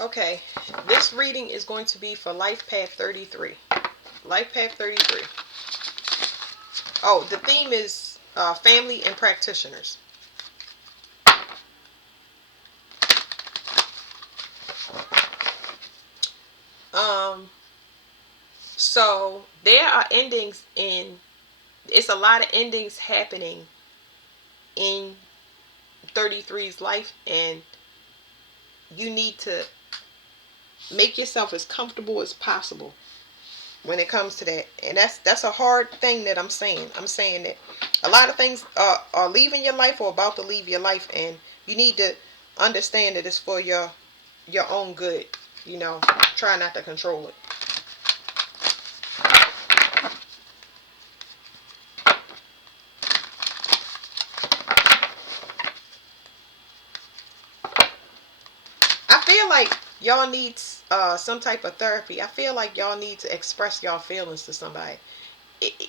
Okay, this reading is going to be for Life Path 33. Life Path 33. Oh, the theme is family and practitioners. Um, so there are endings in, it's a lot of endings happening in 33's life, and you need to make yourself as comfortable as possible when it comes to that. And that's a hard thing that I'm saying. I'm saying that a lot of things are leaving your life or about to leave your life, and you need to understand that it's for your own good. You know, try not to control it. I feel like y'all need some type of therapy. I feel like y'all need to express y'all feelings to somebody. It,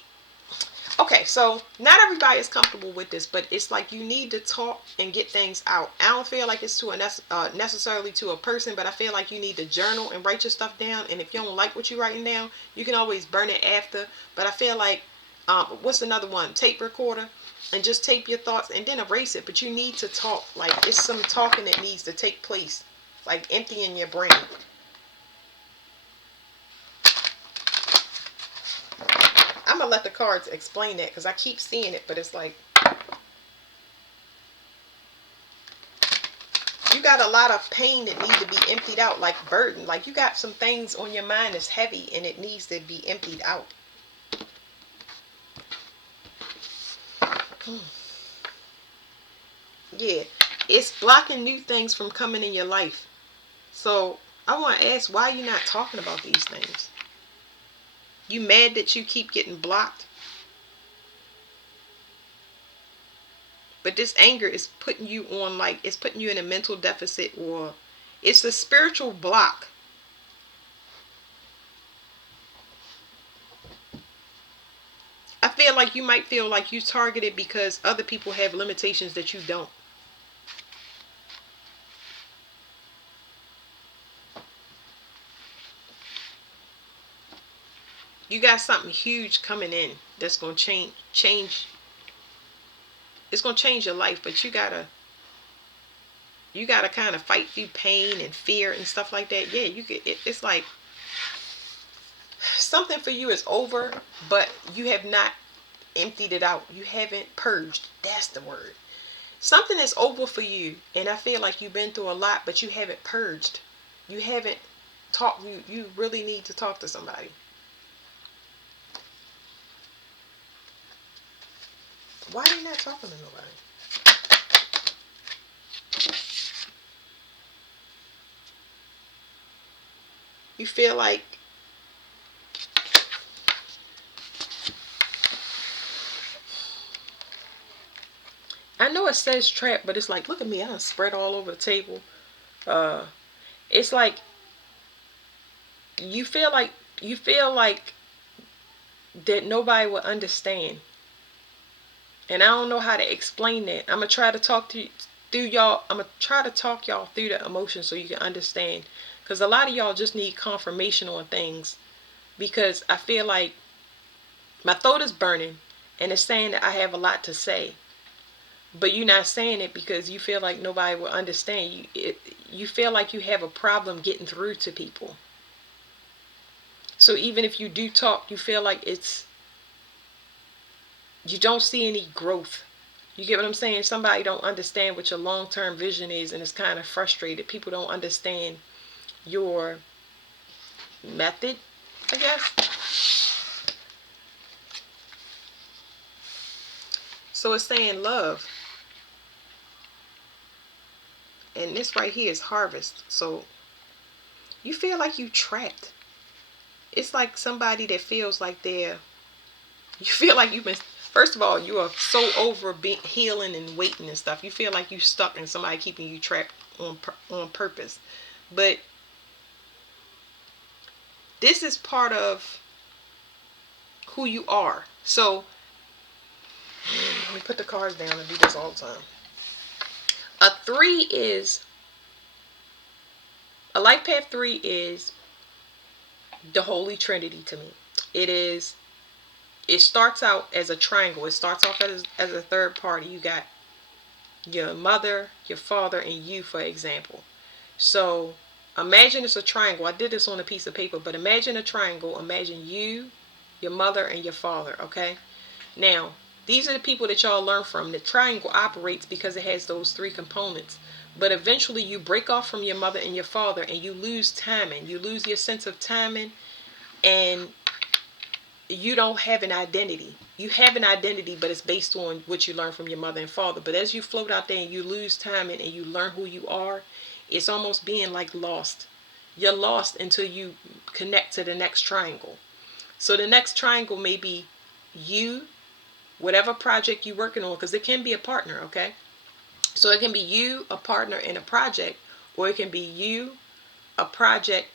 okay, so not everybody is comfortable with this, but it's like you need to talk and get things out. I don't feel like it's to necessarily to a person, but I feel like you need to journal and write your stuff down. And if you don't like what you're writing down, you can always burn it after. But I feel like, what's another one? Tape recorder, and just tape your thoughts and then erase it. But you need to talk. Like, it's some talking that needs to take place, like emptying your brain. I'm gonna let the cards explain that because I keep seeing it, but it's like you got a lot of pain that need to be emptied out, like burden. Like you got some things on your mind that's heavy and it needs to be emptied out. Yeah, it's blocking new things from coming in your life. So I want to ask, why are you not talking about these things? You mad that you keep getting blocked? But this anger is putting you on, like, it's putting you in a mental deficit, or it's a spiritual block. I feel like you might feel like you targeted because other people have limitations that you don't. You got something huge coming in that's going to change. It's going to change your life, but you gotta kind of fight through pain and fear and stuff like that. Yeah, you could. It's like something for you is over, but you have not emptied it out. You haven't purged. That's the word. Something is over for you, and I feel like you've been through a lot, but you haven't purged. You haven't talked. You really need to talk to somebody. Why are you not talking to nobody? You feel like, I know it says trap, but it's like, look at me, I done spread all over the table. Uh, it's like you feel like you feel like that nobody will understand, and I don't know how to explain that. I'm gonna try to talk to through y'all. I'm gonna try to talk y'all through the emotions so you can understand, because a lot of y'all just need confirmation on things. Because I feel like my throat is burning, and it's saying that I have a lot to say, but you're not saying it because you feel like nobody will understand you feel like you have a problem getting through to people. So even if you do talk, you feel like you don't see any growth. You get what I'm saying? Somebody don't understand what your long-term vision is, and it's kind of frustrated. People don't understand your method, I guess. So it's saying love, and this right here is harvest. So you feel like you trapped. It's like somebody that feels like you feel like you've been, first of all, you are so over healing and waiting and stuff. You feel like you're stuck and somebody keeping you trapped on purpose. But this is part of who you are. So let me put the cards down and do this all the time. A 3 is A life path 3 is the Holy Trinity to me. It is. It starts out as a triangle. It starts off as a third party. You got your mother, your father, and you, for example. So imagine it's a triangle. I did this on a piece of paper, but imagine a triangle. Imagine you, your mother, and your father, okay? Now, these are the people that y'all learn from. The triangle operates because it has those three components. But eventually you break off from your mother and your father and you lose timing. You lose your sense of timing, and you don't have an identity. You have an identity, but it's based on what you learn from your mother and father. But as you float out there and you lose time and you learn who you are, it's almost being like lost. You're lost until you connect to the next triangle. So the next triangle may be you, whatever project you're working on, because it can be a partner, okay? So it can be you, a partner, and a project, or it can be you, a project,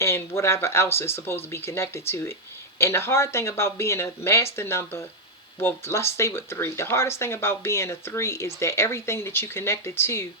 and whatever else is supposed to be connected to it. And the hard thing about being a master number, well, let's stay with 3. The hardest thing about being a 3 is that everything that you connected to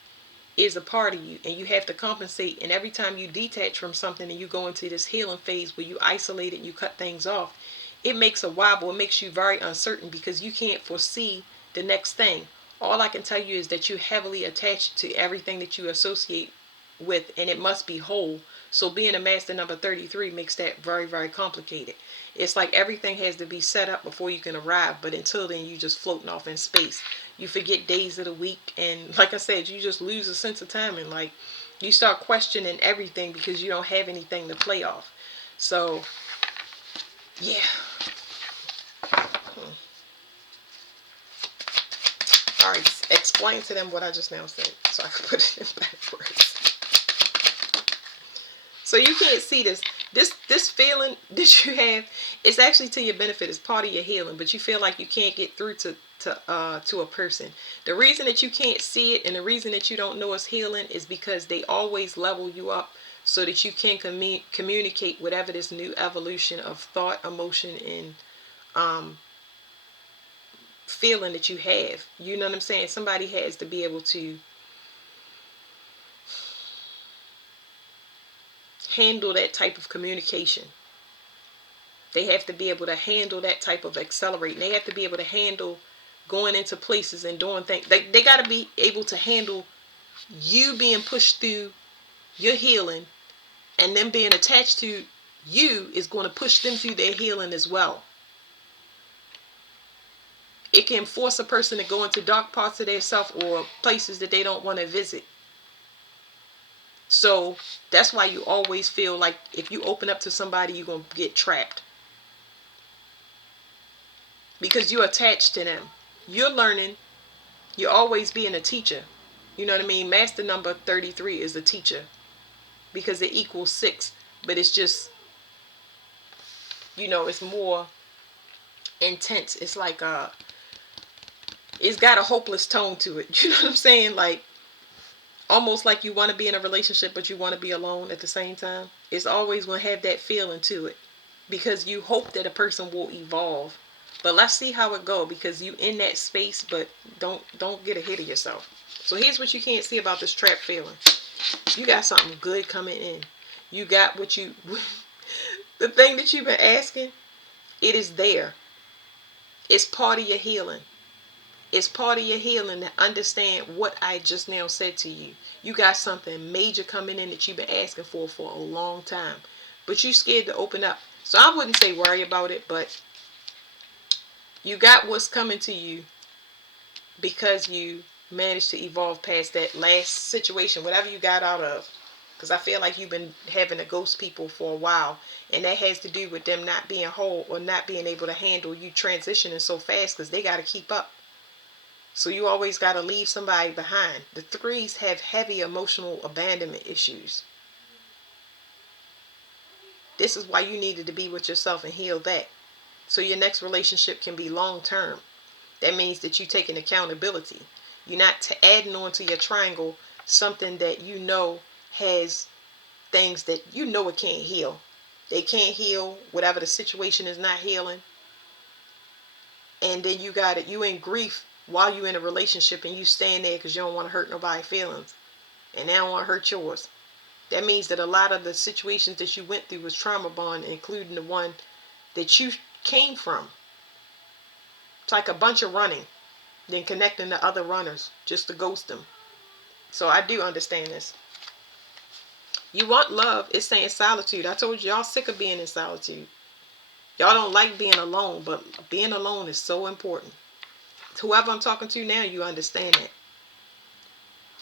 is a part of you, and you have to compensate. And every time you detach from something and you go into this healing phase where you isolate it and you cut things off, it makes a wobble. It makes you very uncertain because you can't foresee the next thing. All I can tell you is that you're heavily attached to everything that you associate with, and it must be whole. So being a master number 33 makes that very, very complicated. It's like everything has to be set up before you can arrive, but until then, you're just floating off in space. You forget days of the week, and like I said, you just lose a sense of timing. Like, you start questioning everything because you don't have anything to play off. So, yeah. All right, explain to them what I just now said so I can put it in better words. So you can't see this. This feeling that you have is actually to your benefit. It's part of your healing, but you feel like you can't get through to a person. The reason that you can't see it and the reason that you don't know it's healing is because they always level you up so that you can communicate whatever this new evolution of thought, emotion, and feeling that you have. You know what I'm saying? Somebody has to be able to handle that type of communication. They have to be able to handle that type of accelerating. They have to be able to handle going into places and doing things. They got to be able to handle you being pushed through your healing, and them being attached to you is going to push them through their healing as well. It can force a person to go into dark parts of their self or places that they don't want to visit. So that's why you always feel like if you open up to somebody, you're going to get trapped. Because you're attached to them. You're learning. You're always being a teacher. You know what I mean? Master number 33 is a teacher. Because it equals 6. But it's just, it's more intense. It's like, it's got a hopeless tone to it. You know what I'm saying? Like, almost like you want to be in a relationship, but you want to be alone at the same time. It's always going to have that feeling to it. Because you hope that a person will evolve. But let's see how it go, because you in that space, but don't get ahead of yourself. So here's what you can't see about this trap feeling. You got something good coming in. You got what you the thing that you've been asking, it is there. It's part of your healing. It's part of your healing to understand what I just now said to you. You got something major coming in that you've been asking for a long time. But you scared to open up. So I wouldn't say worry about it, but you got what's coming to you because you managed to evolve past that last situation, whatever you got out of. Because I feel like you've been having to ghost people for a while. And that has to do with them not being whole or not being able to handle you transitioning so fast because they got to keep up. So you always got to leave somebody behind. The 3s have heavy emotional abandonment issues. This is why you needed to be with yourself and heal that. So your next relationship can be long term. That means that you're taking accountability. You're not adding on to your triangle something that you know has things that you know it can't heal. They can't heal whatever the situation is not healing. And then you got it. You in grief while you in a relationship and you staying there because you don't want to hurt nobody's feelings. And they don't want to hurt yours. That means that a lot of the situations that you went through was trauma bond, including the one that you came from. It's like a bunch of running, then connecting to other runners just to ghost them. So I do understand this. You want love. It's saying solitude. I told you, y'all sick of being in solitude. Y'all don't like being alone, but being alone is so important. Whoever I'm talking to now, you understand that.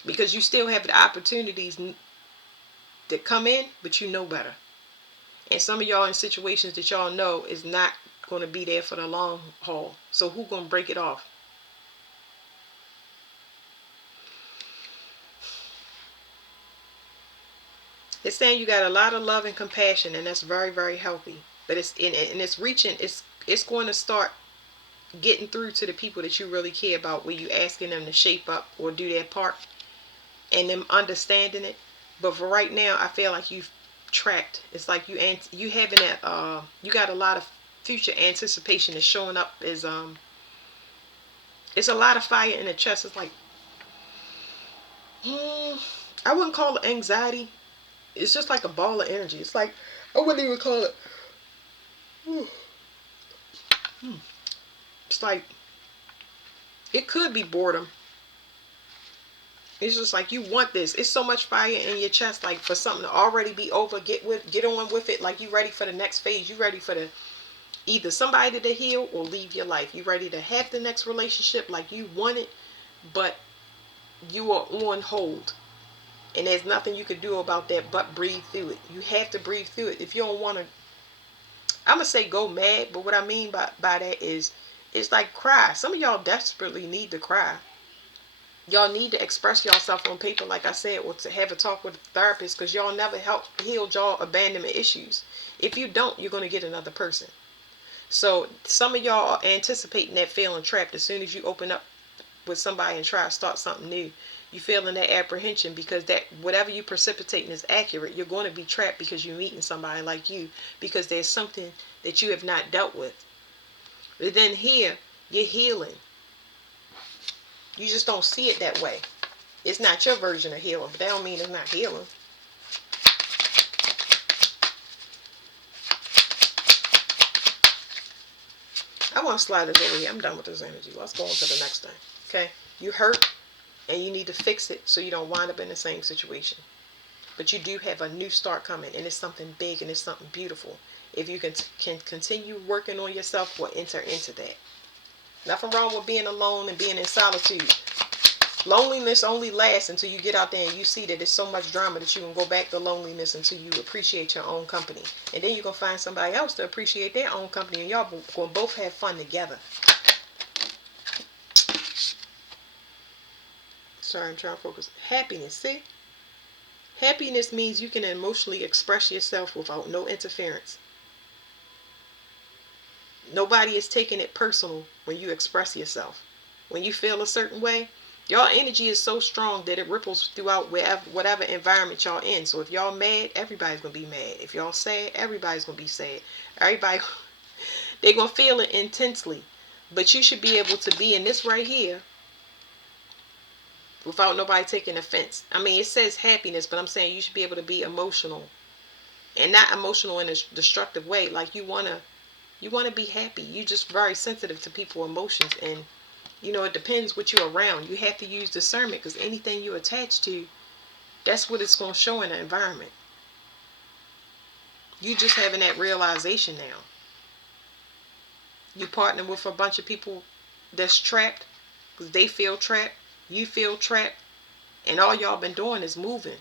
Because you still have the opportunities that come in, but you know better. And some of y'all in situations that y'all know is not going to be there for the long haul. So who going to break it off? It's saying you got a lot of love and compassion, and that's very, very healthy. But it's reaching. It's going to start getting through to the people that you really care about, where you asking them to shape up or do their part, and them understanding it. But for right now, I feel like you've trapped. It's like you having that. You got a lot of future anticipation that's showing up as It's a lot of fire in the chest. It's like, I wouldn't call it anxiety. It's just like a ball of energy. It's like, I wouldn't even call it. It's like, it could be boredom. It's just like you want this. It's so much fire in your chest, like for something to already be over. Get on with it. Like you ready for the next phase. You ready for the either somebody to heal or leave your life. You ready to have the next relationship like you want it, but you are on hold. And there's nothing you can do about that but breathe through it. You have to breathe through it. If you don't want to, I'm going to say go mad, but what I mean by that is, it's like cry. Some of y'all desperately need to cry. Y'all need to express yourself on paper, like I said, or to have a talk with a therapist, because y'all never healed y'all abandonment issues. If you don't, you're going to get another person. So some of y'all are anticipating that feeling trapped as soon as you open up with somebody and try to start something new. You feeling that apprehension because that whatever you precipitating is accurate. You're going to be trapped because you're meeting somebody like you, because there's something that you have not dealt with. But then here, you're healing. You just don't see it that way. It's not your version of healing, but that don't mean it's not healing. I want to slide this over here. I'm done with this energy. Let's go on to the next thing. Okay? You hurt and you need to fix it so you don't wind up in the same situation. But you do have a new start coming, and it's something big and it's something beautiful. If you can continue working on yourself, or enter into that. Nothing wrong with being alone and being in solitude. Loneliness only lasts until you get out there and you see that there's so much drama that you can go back to loneliness until you appreciate your own company. And then you're going to find somebody else to appreciate their own company, and y'all going to both have fun together. Sorry, I'm trying to focus. Happiness, see? Happiness means you can emotionally express yourself without no interference. Nobody is taking it personal when you express yourself. When you feel a certain way, your energy is so strong that it ripples throughout whatever environment y'all in. So if y'all mad, everybody's going to be mad. If y'all sad, everybody's going to be sad. Everybody, they're going to feel it intensely. But you should be able to be in this right here without nobody taking offense. I mean, it says happiness, but I'm saying you should be able to be emotional. And not emotional in a destructive way. Like you want to be happy. You're just very sensitive to people's emotions, and it depends what you're around. You have to use discernment, because anything you attach to, that's what it's going to show in the environment. You just having that realization now. You partner with a bunch of people that's trapped because they feel trapped. You feel trapped, and all y'all been doing is moving.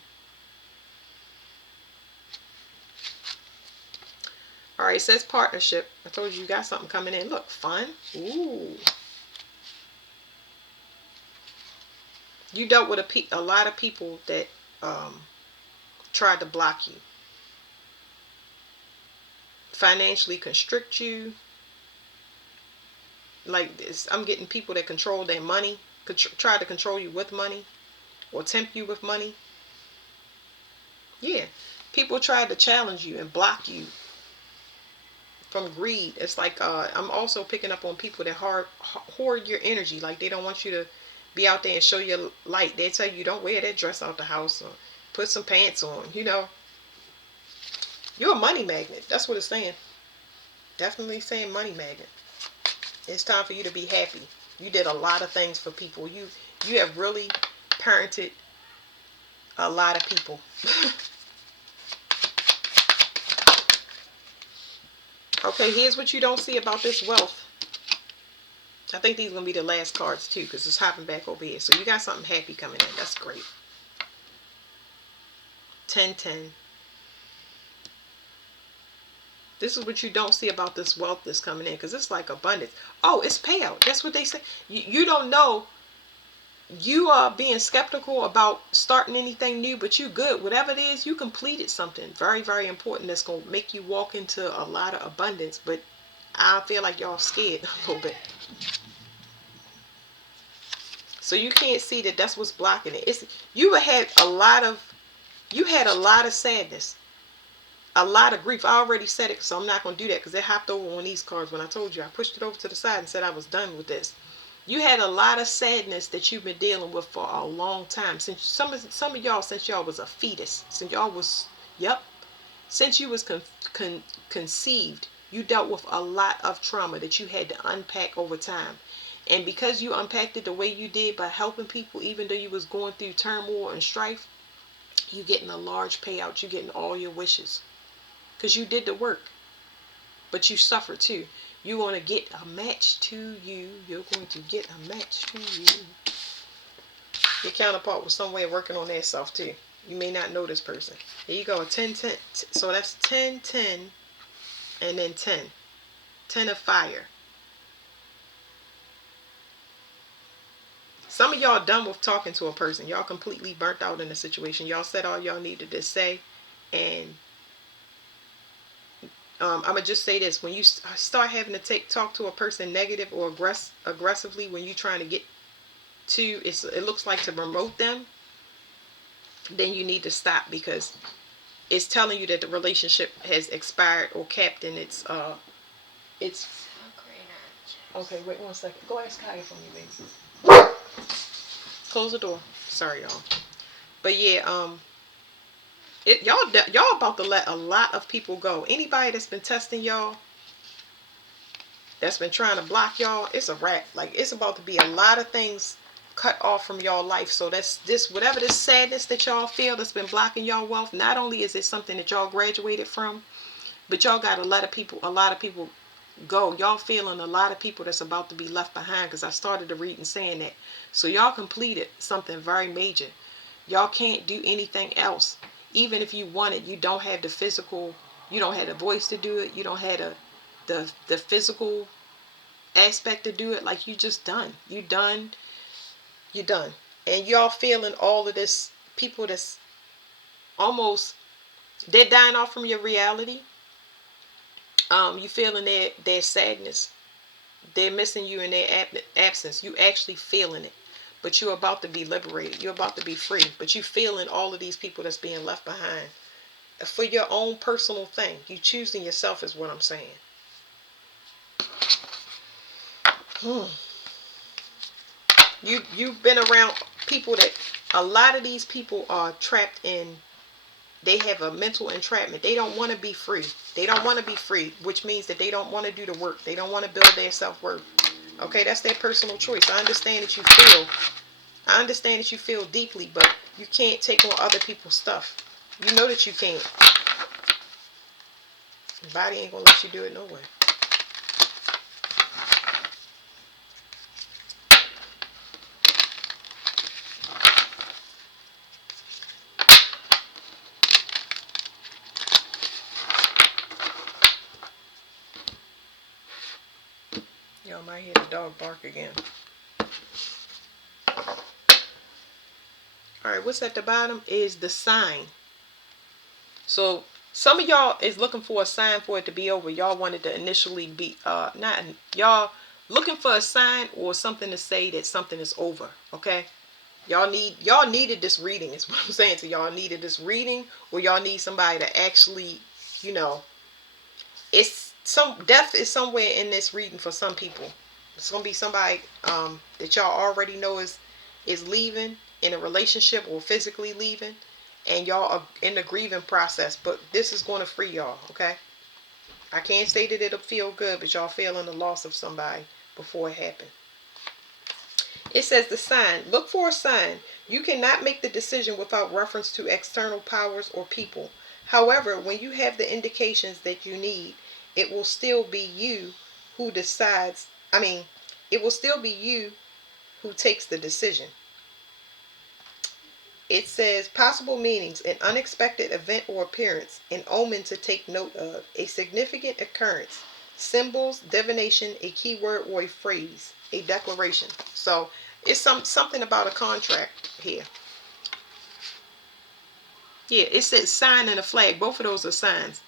All right, it says partnership. I told you got something coming in. Look, fun. Ooh. You dealt with a lot of people that tried to block you, financially constrict you. Like this, I'm getting people that control their money, try to control you with money, or tempt you with money. Yeah, people tried to challenge you and block you from greed. It's like I'm also picking up on people that hoard your energy. Like they don't want you to be out there and show your light. They tell you don't wear that dress out the house, or Put some pants on. You're a money magnet. That's what it's saying. Definitely saying money magnet. It's time for you to be happy. You did a lot of things for people. You have really parented a lot of people. Okay, here's what you don't see about this wealth. I think these are going to be the last cards too, because it's hopping back over here. So you got something happy coming in. That's great. 10-10. This is what you don't see about this wealth that's coming in, because it's like abundance. Oh, it's payout. That's what they say. You don't know. You are being skeptical about starting anything new, but you good. Whatever it is, you completed something very, very important that's going to make you walk into a lot of abundance. But I feel like y'all scared a little bit. So you can't see that that's what's blocking it. You had a lot of sadness, a lot of grief. I already said it, so I'm not going to do that because it hopped over on these cards when I told you. I pushed it over to the side and said I was done with this. You had a lot of sadness that you've been dealing with for a long time. Since some of y'all, since y'all was a fetus, since y'all was, since you was conceived, you dealt with a lot of trauma that you had to unpack over time. And because you unpacked it the way you did by helping people, even though you was going through turmoil and strife, you getting a large payout. You getting all your wishes. Because you did the work. But you suffered too. You're going to get a match to you. You're going to get a match to you. Your counterpart was somewhere working on their self too. You may not know this person. There you go. 10-10. So that's 10-10 and then 10. 10 of fire. Some of y'all done with talking to a person. Y'all completely burnt out in the situation. Y'all said all y'all needed to say. And I'm going to just say this. When you start having to talk to a person negative or aggressively when you're trying to get to, it looks like to promote them, then you need to stop, because it's telling you that the relationship has expired or capped, and it's okay, wait 1 second. Go ask Kaya for me, baby. Close the door. Sorry, y'all. But yeah, y'all about to let a lot of people go. Anybody that's been testing y'all, that's been trying to block y'all, it's a wrap. Like, it's about to be a lot of things cut off from y'all life. So that's this, whatever this sadness that y'all feel that's been blocking y'all wealth, not only is it something that y'all graduated from, but y'all got a lot of people go. Y'all feeling a lot of people that's about to be left behind, because I started the reading saying that. So y'all completed something very major. Y'all can't do anything else. Even if you want it, you don't have the physical, you don't have the voice to do it, you don't have the physical aspect to do it. Like, you just done. You done. And y'all feeling all of this, people that's almost, they're dying off from your reality. You feeling their sadness. They're missing you in their absence. You actually feeling it. But you're about to be liberated. You're about to be free. But you feeling all of these people that's being left behind. For your own personal thing. You choosing yourself is what I'm saying. You've been around people that, a lot of these people are trapped in, they have a mental entrapment. They don't want to be free. They don't want to be free, which means that they don't want to do the work. They don't want to build their self-worth. Okay, that's their personal choice. I understand that you feel deeply, but you can't take on other people's stuff. You know that you can't. Your body ain't gonna let you do it no way. Y'all might hear the dog bark again. Alright, what's at the bottom is the sign. So some of y'all is looking for a sign for it to be over. Y'all wanted to initially be y'all looking for a sign or something to say that something is over. Okay? Y'all needed this reading, is what I'm saying to y'all. Needed this reading, or y'all need somebody to actually, it's some death is somewhere in this reading for some people. It's gonna be somebody that y'all already know is leaving in a relationship or physically leaving, and y'all are in the grieving process, but this is going to free y'all, okay? I can't say that it'll feel good, but y'all feeling the loss of somebody before it happened. It says the sign. Look for a sign. You cannot make the decision without reference to external powers or people. However, when you have the indications that you need, it will still be you who decides. It will still be you who takes the decision. It says possible meanings: an unexpected event or appearance, an omen to take note of, a significant occurrence, symbols, divination, a keyword or a phrase, a declaration. So it's something about a contract here. Yeah, it says sign and a flag. Both of those are signs.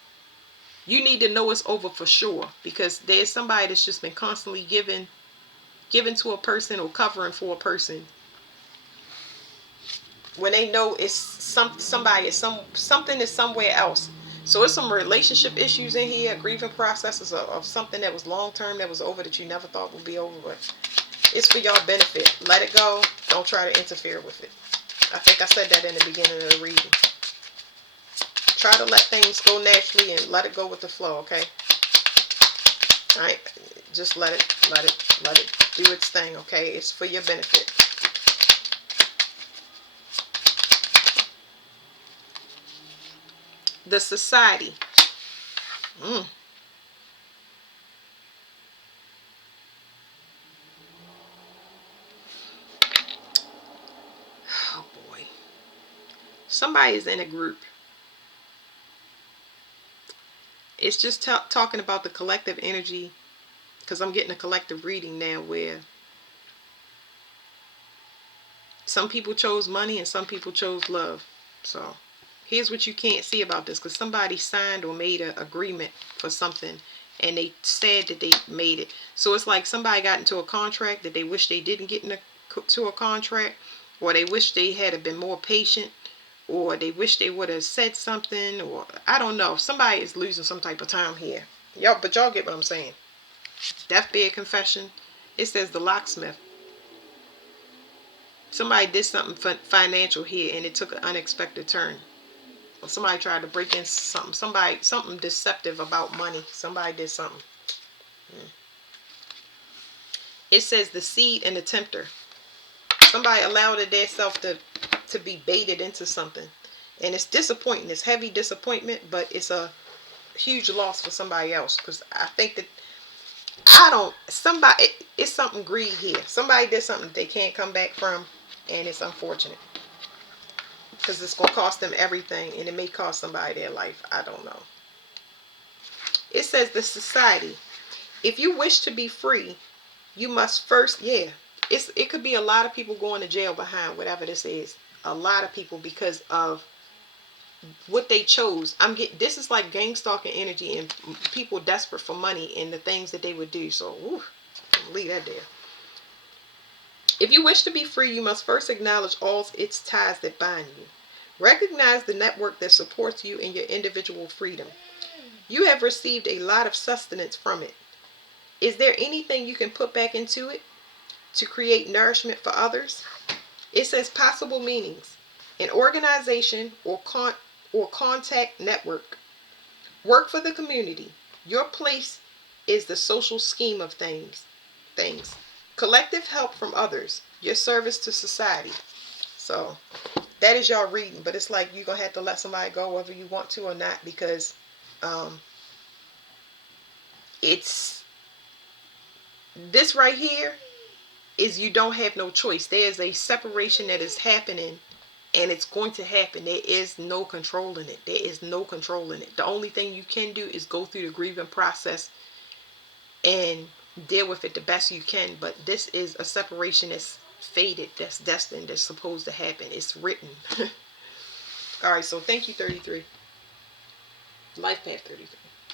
You need to know it's over for sure, because there's somebody that's just been constantly giving to a person or covering for a person when they know it's somebody is something is somewhere else. So it's some relationship issues in here, grieving processes of something that was long term, that was over, that you never thought would be over. But it's for y'all benefit. Let it go. Don't try to interfere with it. I think I said that in the beginning of the reading. Try to let things go naturally and let it go with the flow, okay? Alright? Just let it do its thing, okay? It's for your benefit. The society. Oh boy. Somebody is in a group. It's just talking about the collective energy, because I'm getting a collective reading now where some people chose money and some people chose love. So here's what you can't see about this, because somebody signed or made an agreement for something and they said that they made it. So it's like somebody got into a contract that they wish they didn't get into a contract, or they wish they had been more patient, or they wish they would have said something, or I don't know. Somebody is losing some type of time here. But y'all get what I'm saying. Deathbed confession. It says the locksmith. Somebody did something financial here and it took an unexpected turn. Or somebody tried to break in something. Something deceptive about money. Somebody did something. It says the seed and the tempter. Somebody allowed their self to be baited into something. And it's disappointing. It's heavy disappointment, but it's a huge loss for somebody else. Because I think that it's something greed here. Somebody did something that they can't come back from, and it's unfortunate. Because it's going to cost them everything, and it may cost somebody their life. I don't know. It says the society. If you wish to be free, you must first, it could be a lot of people going to jail behind whatever this is. A lot of people, because of what they chose. This is like gang stalking energy and people desperate for money and the things that they would do. So, leave that there. If you wish to be free, you must first acknowledge all its ties that bind you. Recognize the network that supports you in your individual freedom. You have received a lot of sustenance from it. Is there anything you can put back into it to create nourishment for others? It says possible meanings: an organization or contact network. Work for the community. Your place is the social scheme of things. Collective help from others. Your service to society. So that is y'all reading, but it's like you're gonna have to let somebody go whether you want to or not, because it's this right here is you don't have no choice. There's a separation that is happening, and it's going to happen. There is no controlling it. There is no controlling it. The only thing you can do is go through the grieving process and deal with it the best you can. But this is a separation that's fated, that's destined, that's supposed to happen. It's written. All right, so thank you, 33. Life Path 33.